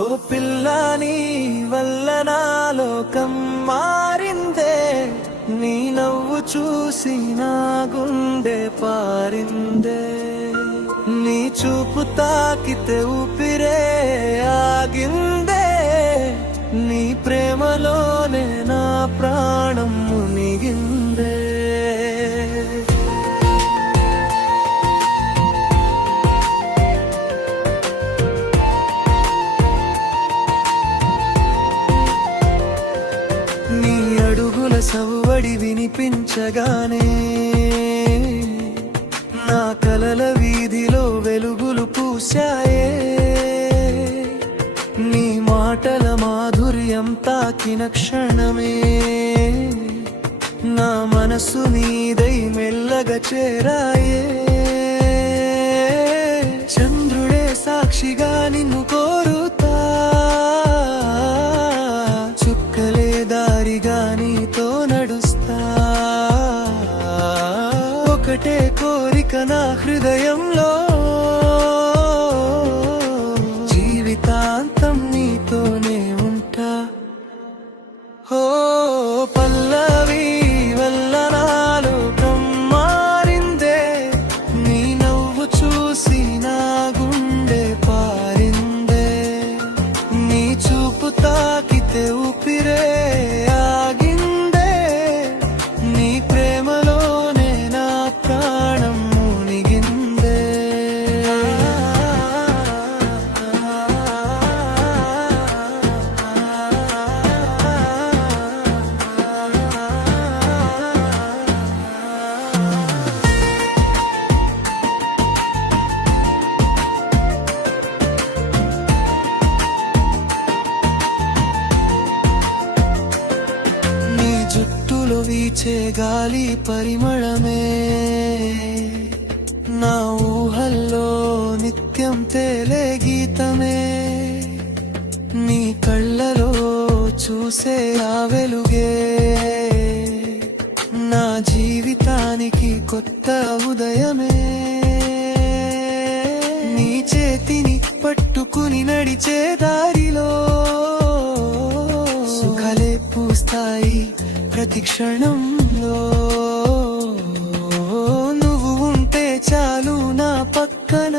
ఓ పిల్లా నీ వల్ల నా లోకం మారిందే, నీ నవ్వు చూసి నా గుండె పారిందే, నీ చూపు తాకితే ఊపిరే ఆగిందే, నీ ప్రేమలోనే నా ప్రాణం మునిగిందే. నీ అడుగుల సవ్వడి వినిపించగానే నా కలల వీధిలో వెలుగులు పూశాయే, నీ మాటల మాధుర్యం తాకిన క్షణమే నా మనసు నీదై మెల్లగా చేరాయే. చంద్రుడే సాక్షిగా నిన్ను కోరుతా, చుక్కలే దారిగా నీతో నడుస్తా, ఒకటే కోరిక నా హృదయంలో, జీవితాంతం నీతోనే ఉంటా. ఓ పల్లవి వల్ల నా లోకం మారిందే, నీ నవ్వు చూసి నా గుండె పారిందే, నీ చూపు తాకితే ఊపిరే ఆగిందే, నీ ప్రేమలోనే నా ప్రాణం మునిగిందే. జుట్టులో వీచే గాలి పరిమళమే నా ఊహల్లో నిత్యం తేలే గీతమే, నీ కళ్ళలో చూసే ఆ వెలుగే నా జీవితానికి కొత్త ఉదయమే, నీ చేతిని పట్టుకుని నడిచే దారిలో సుఖాలే పూస్తాయి ప్రతి క్షణంలో, నువ్వు ఉంటే చాలు నా పక్కన.